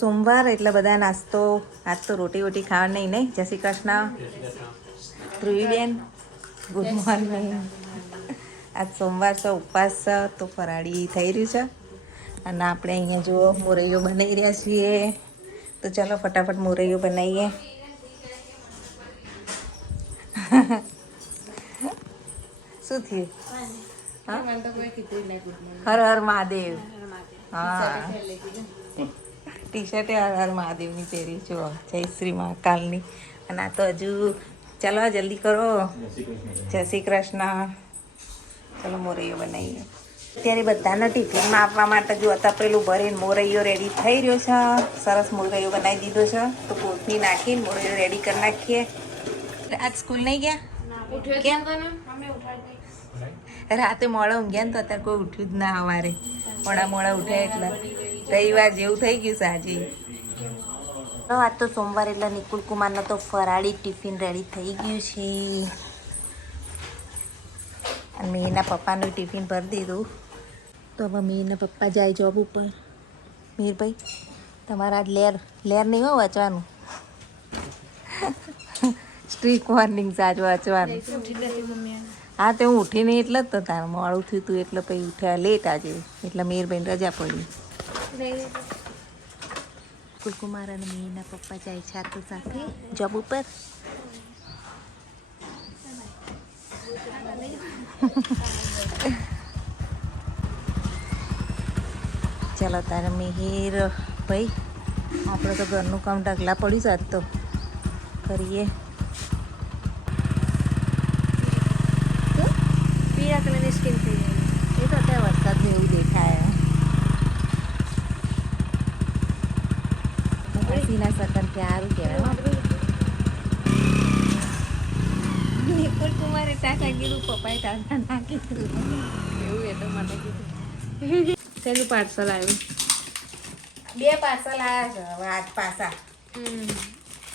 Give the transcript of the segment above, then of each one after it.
સોમવાર એટલે બધા નાસ્તો આજ તો રોટી ખાવા નહીં જય શ્રી કૃષ્ણ ધ્રુવીબેન ગુડ મોર્નિંગ આજ સોમવાર છે ઉપવાસ છે તો ફરાળી થઈ રહ્યું છે અને આપણે અહીંયા જુઓ મોરૈયો બનાવી રહ્યા છીએ તો ચાલો ફટાફટ મોરૈયો બનાવીએ શું થયું હર હર મહાદેવ હા ટી શર્ટ હર હર મહાદેવની પહેરી જો જય શ્રી મહાકાલની અને આ તો હજુ ચાલો જલ્દી કરો જય શ્રી કૃષ્ણ ચાલો મોરૈયો બનાવીએ અત્યારે બધાના ટિફિનમાં આપવા માટે જો અત્યારે પેલું ભરીને મોરૈયો રેડી થઈ રહ્યો છે સરસ મોરૈયો બનાવી દીધો છે તો કોથમી નાખીને મોરૈયો રેડી કરી નાખીએ આજ સ્કૂલ નહીં ગયા કેમ રાતે મોડા ઊંઘ્યા ને તો અત્યારે કોઈ ઉઠ્યું જ ના સવારે મોડા ઉઠ્યા એટલે રવિવાર જેવું થઈ ગયું છે આજે આજ તો સોમવાર એટલે નિકુલ કુમારનો તો ફરાળી ટિફિન રેડી થઈ ગયું છે અને મેં એના પપ્પાનું ટિફિન ભરી દીધું તો હવે મેં પપ્પા જાય જોબ ઉપર મીરભાઈ તમારા આજ લેર નહીં હોય વાંચવાનું સ્ટ્રીક વોર્નિંગ આજ વાંચવાનું હા તે હું ઉઠી નહીં એટલે જ તો તાર મોડું થયું હતું એટલે પછી ઉઠ્યા લેટ આજે એટલે મેરભાઈને રજા પડી કુલકુમાર અને મેરના પપ્પા જાય છે તો સાથે જોબ ઉપર ચાલો તારે મિહિર ભાઈ આપણે તો ઘરનું કામ ઢગલા પડ્યું છે આજ તો કરીએ પીળા કલરની સ્કીન થઈ ગઈ એ તો અત્યારે વરસાદનું એવું દેખાય હસીના સકન સારું કહેવાય નિકુલ કુમારે ટાટા કીધું પપ્પાએ ટાટા ના કીધું એવું એ તો મને કીધું તેનું પાર્સલ આવ્યું 2 પાર્સલ આવ્યા છે હવે 8 પાસા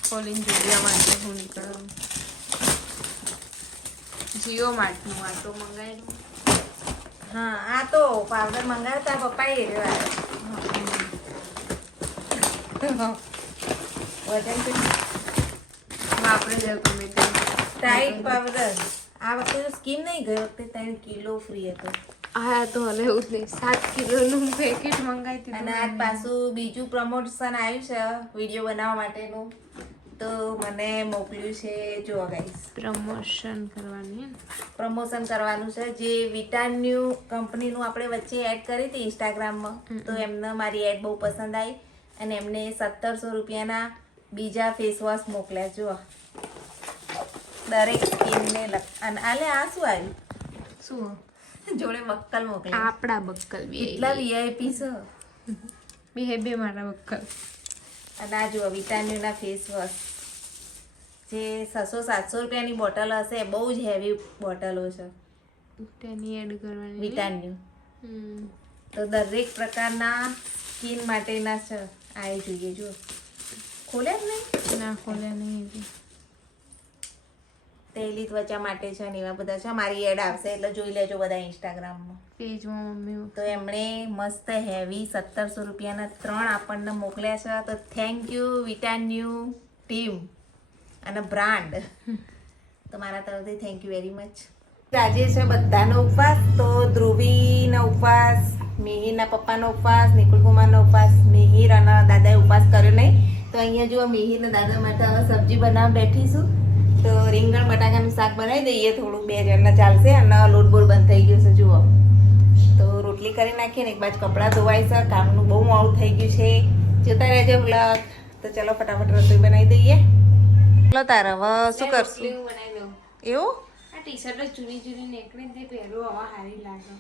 કોલિંગ જોડિયા માટે હું નીકળું જીઓ માર્ટનું આ તો મંગાવેલું હા આ તો પાવડર મંગાવ્યો તાર પપ્પાએ વજન વાપરે જ ગમે તે ટાઈટ પાવડર આ વખતે તો સ્કીમ નહીં ગઈ વખતે 3 કિલો ફ્રી હતો હા તો હલે એવું જ નહીં 7 કિલોનું પેકેટ મંગાવી દીધું અને આજ પાછું બીજું પ્રમોશન આવ્યું છે વિડીયો બનાવવા માટેનું તો મને મોકલ્યું છે જો ગાઈસ પ્રમોશન કરવાનું છે જે વિટાન્યુ કંપનીનું આપણે વચ્ચે એડ કરી હતી ઇન્સ્ટાગ્રામમાં તો એમને મારી એડ બહુ પસંદ આવી અને એમને 1700 રૂપિયાના બીજા ફેસ વોશ મોકલ્યા જો દરેક સ્કીનને અને આલે આ શું આવ્યું શું જોડે બક્કલ મોકલ્યા આપણા બક્કલ એટલા વીઆઈપી છે બે મારા બક્કલ અને આ જુઓ વિટાન્યુના ફેસ વોશ જે 600-700 રૂપિયાની બોટલ હશે બહુ જ હેવી બોટલો છે તેની એડ કરવાની વિટાન્યુ તો દરેક પ્રકારના સ્કિન માટેના છે આ જોઈએ જો ખોલ્યા જ નહીં ના ખોલ્યા નહીં તેલી ત્વચા માટે છે ને એવા બધા છે મારી એડ આવશે એટલે જોઈ લેજો બધા ઇન્સ્ટાગ્રામમાં પેજમાં મમ્મી તો એમણે મસ્ત હેવી 1700 રૂપિયાના 3 આપણને મોકલ્યા છે તો થેન્ક યુ વિટાન્યુ ટીમ અને બ્રાન્ડ તો મારા તરફથી થેન્ક યુ વેરી મચ આજે છે બધાનો ઉપવાસ તો ધ્રુવીનો ઉપવાસ મિહિરના પપ્પાનો ઉપવાસ નિકુલ કુમારનો ઉપવાસ મિહિર અને દાદાએ ઉપવાસ કર્યો નહીં તો અહીંયા જો મિહિરના દાદા માટે હવે સબ્જી બનાવવા બેઠીશું તો રીંગણ બટાકાનું શાક બનાવી દઈએ થોડું 2 જણને ચાલશે અને લોટ બોલ બંધ થઈ ગયો છે જુઓ તો રોટલી કરી નાખીએ ને એક બાજુ કપડાં ધોવાય છે કામનું બહુ મોડું થઈ ગયું છે જોતા રહેજો બ્લોગ તો ચલો ફટાફટ રસોઈ બનાવી દઈએ ચલો તારે હવે શું કરશું બનાવી દઉં એવું આ ટી શર્ટ જૂની નીકળી તે પહેરું હવા સારી લાગે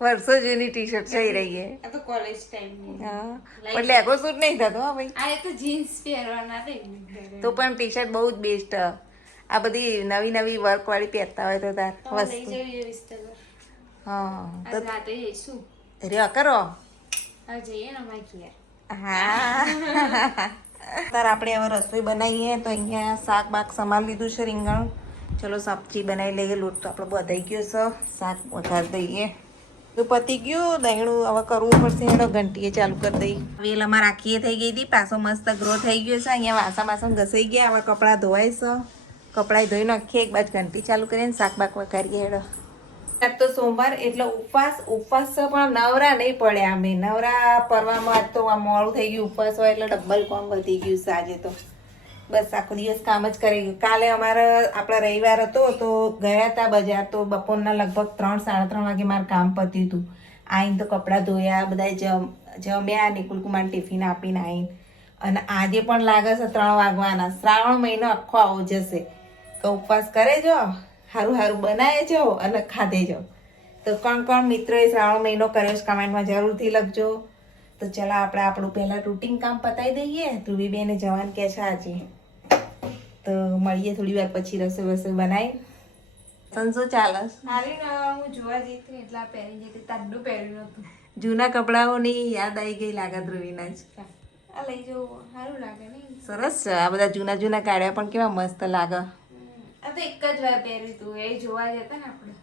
વર્ષો જૂની ટી શર્ટ થઈ રહી છે આ તો કોલેજ ટાઈમની હા પણ લેગો સૂટ નહીં થતો હા ભાઈ આ તો જીન્સ પહેરવાના તો પણ ટી શર્ટ બહુ જ બેસ્ટ આ બધી નવી વર્ક વાળી પહેરતા હોય તો તાર વસ્તુ હા તો રાતે જઈશું રે કરો હવે જઈએ ને અમારે ઘેર હા તાર આપણે હવે રસોઈ બનાવીએ તો અહીંયા શાક બાક સમાર લીધું છે રીંગણ ચલો સબ્જી બનાવી લઈએ લોટ તો આપણો બધાઈ ગયો છે શાક વઘાર દઈએ તો પતી ગયું દહીણું હવે કરવું પડશે એનો ઘંટીએ ચાલુ કરી દઈ વેલ અમારે આખીએ થઈ ગઈ હતી પાછો મસ્ત ગ્રો થઈ ગયો છે અહીંયા વાસણ ઘસાઈ ગયા હવે કપડાં ધોવાય છે કપડાં ધોઈ નાખીએ એક બાજુ ઘંટી ચાલુ કરીને શાક બાક વઘારીએ હેડો આજ તો સોમવાર એટલે ઉપવાસ છે પણ નવરા નહીં પડ્યા અમે નવરા પરવામાં આજ તો મોડું થઈ ગયું ઉપવાસ હોય એટલે ડબલ કામ વધી ગયું છે આજે તો બસ આખો દિવસ કામ જ કરી ગયું કાલે અમારે આપણે રવિવાર હતો તો ગયા હતા બજાર તો બપોરના લગભગ 3-3:30 વાગે મારે કામ પત્યું હતું આવીને તો કપડાં ધોયા બધા જમ્યા નિકુલ કુમાર ટિફિન આપીને આવીને અને આજે પણ લાગે છે 3 વાગવાના શ્રાવણ મહિનો આખો આવો જશે તો ઉપવાસ કરે જો સારું બનાવે જો અને ખાધે જો તો કોણ મિત્રોએ શ્રાવણ મહિનો કર્યો છે કમેન્ટમાં જરૂરથી લખજો તો ચાલો આપણે આપણું પહેલાં રૂટીન કામ પતાવી દઈએ ધ્રુવીબેને જવાનું કહે છે આજે તો મળીએ થોડી વાર પછી રસોઈ બનાવી સંસો ચાલે હું જોવા જઈ હતી એટલા પહેરી જતી તાડું પહેર્યું હતું જૂના કપડાઓની યાદ આવી ગઈ લાગે ધ્રુવીના જ આ લઈ જવું સારું લાગે નહીં સરસ છે આ બધા જૂના કાઢ્યા પણ કેવા મસ્ત લાગે આ તો એક જ વાર પહેર્યું હતું એ જોવા જતા ને આપણે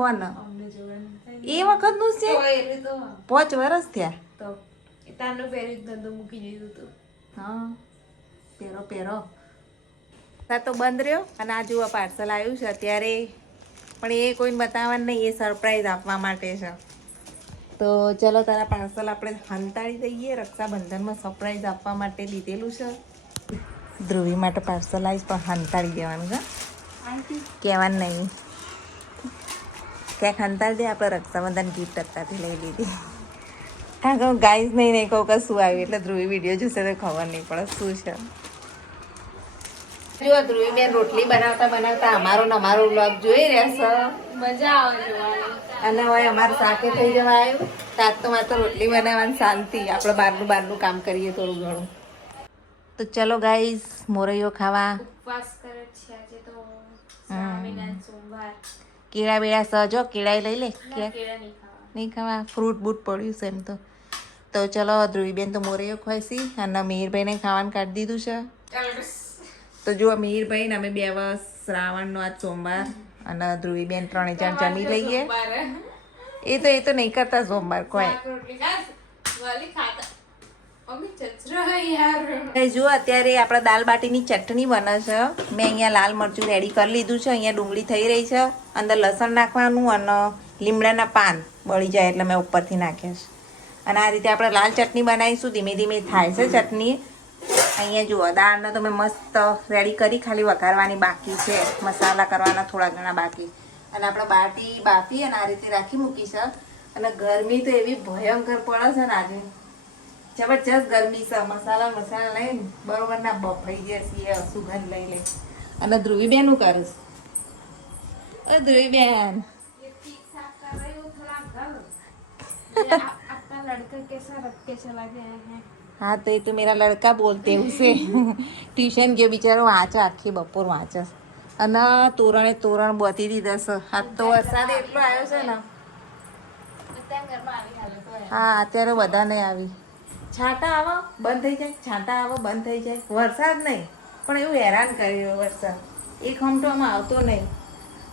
કોણ અમને જોવાનું એ વખતનું છે એટલે તો 5 વર્ષ થયા તો એ તારનું પહેર્યું ધંધો મૂકી દીધું હતું હા પહેરો તો બંધ રહ્યો અને આ જુઓ પાર્સલ આવ્યું છે અત્યારે પણ એ કોઈને બતાવવાનું નહીં એ સરપ્રાઈઝ આપવા માટે છે તો ચલો તારા પાર્સલ આપણે હંતાળી દઈએ રક્ષાબંધનમાં સરપ્રાઈઝ આપવા માટે લીધેલું છે ધ્રુવી માટે પાર્સલ આવીશ પણ હંતાળી દેવાનું છે કહેવાનું નહીં ક્યાંક હંતાળી દે આપણે રક્ષાબંધન ગિફ્ટ અત્યારથી લઈ લીધી કારણ કે ગાઈઝ નહીં કહું કે શું આવ્યું એટલે ધ્રુવી વિડીયો જોશે તો ખબર નહીં પડે શું છે જો ધ્રુવીબેન રોટલી બનાવતા અમારો વ્લોગ જોઈ રહેશે મજા આવે જોવાની અને હવે અમારે શાકે થઈ જવા આવ્યું તાજ તો માત્ર રોટલી બનાવવાની શાંતિ આપણે બહારનું કામ કરીએ થોડું ઘણું તો ચલો ગાઈઝ મોરૈયો ખાવા ઉપવાસ કરે છે આજે તો સ્વામિનારાયણ સોમવાર કેળા બેળા સહજો કેળા લઈ લે કેળા નહીં ખાવા નહીં ખાવા ફ્રૂટ બૂટ પડ્યું છે એમ તો ચલો ધ્રુવીબેન તો મોરૈયો ખવાઈશી અને મિહિરભાઈને ખાવાનું કાઢી દીધું છે તો જો મિહિરભાઈ ને અમે 2 વર્ષ શ્રાવણનો આજ સોમવાર અને ધ્રુવીબેન 3 જણ જમી લઈએ એ તો નહીં કરતા સોમવાર કોઈ જો અત્યારે આપણે દાલ બાટીની ચટણી બને છે મેં અહીંયા લાલ મરચું રેડી કરી લીધું છે અહીંયા ડુંગળી થઈ રહી છે અંદર લસણ નાખવાનું અને લીમડાના પાન બળી જાય એટલે મેં ઉપરથી નાખ્યા છે અને આ રીતે આપણે લાલ ચટણી બનાવીશું ધીમે ધીમે થાય છે ચટણી અહીંયા જુઓ દાળને તો મેં મસ્ત રેડી કરી ખાલી વઘારવાની બાકી છે મસાલા કરવાના થોડા ઘણા બાકી અને આપણે બાટી બાફી અને આ રીતે રાખી મૂકી છે અને ગરમી તો એવી ભયંકર પડે છે ને આજે જબરજસ્ત ગરમી છે મસાલા લઈને બરોબર ના બફાઈ જશે સુગંધ લઈ લે અને ધ્રુવીબેન શું કરું ધ્રુવીબેન लड़का कैसा रख के चला गया है हाँ तो ये तो मेरा लड़का बोलते हैं उसे ट्यूशन के बेचारो वाँचे आखी बपोर वाँचे અને તોરણ બોતી દીધા છે આજ તો વરસાદ એટલો આવ્યો છે ને હા અત્યારે બધાને આવી છાંટા આવો બંધ થઈ જાય છાંટા આવો બંધ થઈ જાય વરસાદ નહીં પણ એવું હેરાન કર્યો વરસાદ એક હમટોમાં આવતો નહીં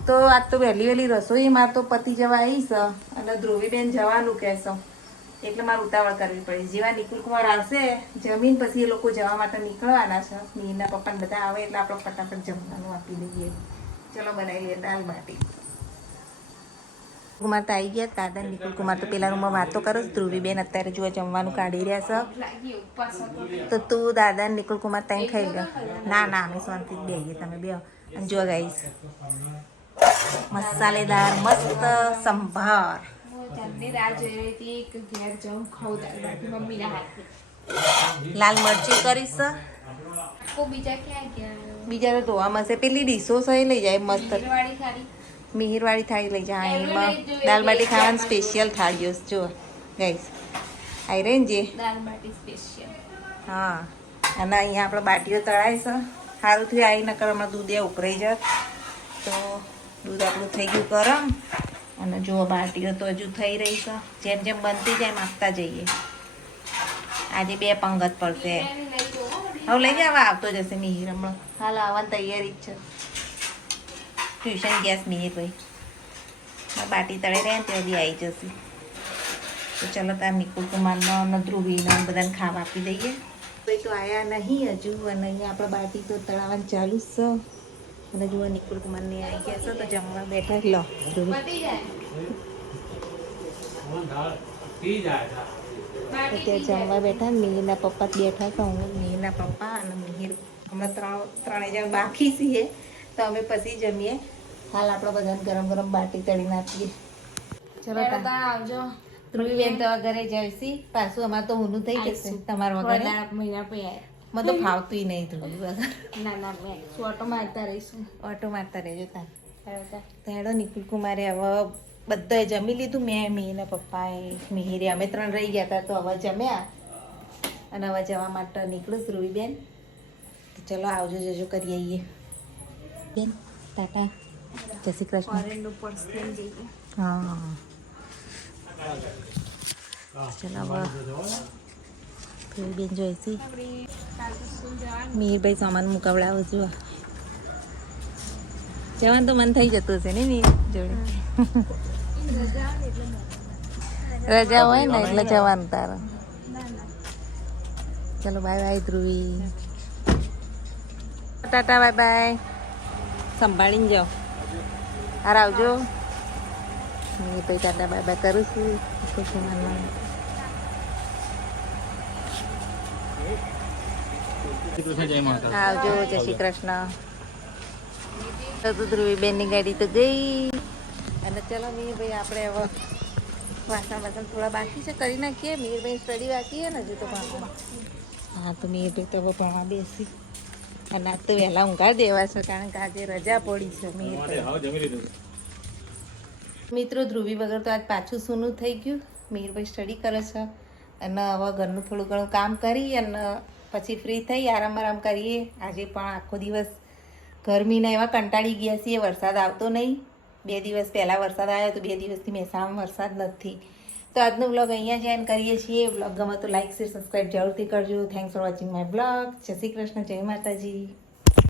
તો આજ તો વહેલી રસોઈ માર તો પતી જવા આવી છે અને ધ્રુવીબેન જવાનું કહેશો એટલે મારે ઉતાવળ કરવી પડી જેવા નિકુલ કુમાર આવશે જમીન પછી એ લોકો જવા માટે નીકળવાના છે મીરના પપ્પાને બધા આવે એટલે આપણે ફટાફટ જમવાનું આપી દઈએ ચલો બનાવી લઈએ દાલ બાટી કુમાર તો આવી ગયા દાદા નિકુલ કુમાર તો પેલા રૂમમાં વાતો કરો ધ્રુવીબેન અત્યારે જો જમવાનું કાઢી રહ્યા છે તો તું દાદા નિકુલ કુમાર ત્યાં ખાઈ ગયો ના અમે શાંતિ જ બેહીએ તમે બે અને જો ગાઈશ મસાલેદાર મસ્ત સંભાર લાલ મરચી કરીશ બીજા તો ધોવામાં છે પેલી ડીશો સહી લઈ જાય મસ્ત મિહિરવાળી થાળી લઈ જાય એમાં દાલ બાટી ખાવાની સ્પેશિયલ થાળીઓ જો ગાઈસ આઈ રહી જે હા અને અહીંયા આપણે બાટીઓ તળાય છે સારું થયું આવી નકર હમણાં દૂધ ઉભરાઈ જાય તો દૂધ આપણું થઈ ગયું ગરમ અને જો બાટીઓ તો હજુ થઈ રહી છે જેમ જેમ બનતી જાય આપતા જઈએ આજે 2 પંગત પડશે હવે લઈ જવા આવતો જશે મિહિર હમણાં હાલ આવવાની તૈયારી જ છે ટ્યુશન ગેસ મિહિર ભાઈ બાટી તળે રહ્યા ને ત્યાં બી આવી જશે. તો ચલો તાર નિકુલ કુમારનો અને ધ્રુવીનો બધાને ખાવા આપી દઈએ. કોઈ તો આયા નહીં હજુ અને અહીંયા આપણે બાટી તો તળાવવાનું ચાલુ જ છે. અને જુઓ નિકુલ કુમારની આવી ગયા છે તો જમવા બેઠા લો ધ્રુવી. તો ત્યાં જમવા બેઠા ને મિહિરના પપ્પા જ બેઠા હતા. હું મિહિરના પપ્પા અને મિહિર હમણાં ત્રણેય જણ બાકી છીએ તો અમે પછી જમીએ. હાલ આપણે બધાને ગરમ ગરમ બાટી તળીને આપીએ. ચલો આવજો ધ્રુવીબેન તો ઘરે જઈશી પાછું અમારે તો ઊનું થઈ જશે તમારા વગર. મહિના પછી મને તો ફાવતું નહીં ધ્રુવી વગર. ના ના મેં ઓટો મારતા રહીશું. ઓટો મારતા રહેજો તાર. તેડો નિકુલ કુમારે હવે બધાએ જમી લીધું. મેં મિહિરના પપ્પાએ મિહિરે અમે 3 રહી ગયા હતા તો હવે જમ્યા અને હવે જવા માટે નીકળું ધ્રુવીબેન. તો ચલો આવજો જજો કરી આવીએ. બેન ટાટા જય શ્રી કૃષ્ણ. ફોરેનનું પર્સ લઈને જઈએ. હા ચલો હવે ધ્રુવીબેન જોઈશી. મિહિરભાઈ સામાન મુકાવડાવું છું. જવાનું તો મન થઈ જતું હશે ને મિહિર જોડે. રજા હોય ને એટલે જવાનું તારે. ચલો bye bye Dhruvi. Tata bye bye. સંભાળીને જાઓ. હાર આવજો. મિહિરભાઈ ટાટા બાય બાય કરું છું. આવજો જય શ્રી કૃષ્ણ. તો ધ્રુવીબેનની ગાડી તો ગઈ અને ચલો મિહિરભાઈ આપણે હવે વાસણ થોડા બાકી છે કરી નાખીએ. મિહિરભાઈ સ્ટડી બાકી છે ને હજુ તો ભણવા. હા તો મિહિરભાઈ તો હવે ભણવા બેસી અને આજ તો વહેલા ઊંઘાડી દેવા છે કારણ કે આજે રજા પડી છે. મિહિરભાઈ મિત્રો ધ્રુવી વગર તો આજ પાછું સૂનું થઈ ગયું. મિહિરભાઈ સ્ટડી કરે છે અને હવે ઘરનું થોડું ઘણું કામ કરી અને પછી ફ્રી થઈ આરામ કરીએ. આજે પણ આખો દિવસ ગરમીના એવા કંટાળી ગયા છીએ. વરસાદ આવતો નહીં. 2 દિવસ પહેલાં વરસાદ આવ્યો તો 2 દિવસથી મહેસાણામાં વરસાદ નથી. તો આજનો બ્લોગ અહીંયા જ એન્ડ કરીએ છીએ. બ્લોગ ગમે તો લાઈક શેર સબસ્ક્રાઈબ જરૂરથી કરજો. Thanks for watching my blog. જય શ્રી કૃષ્ણ. જય માતાજી.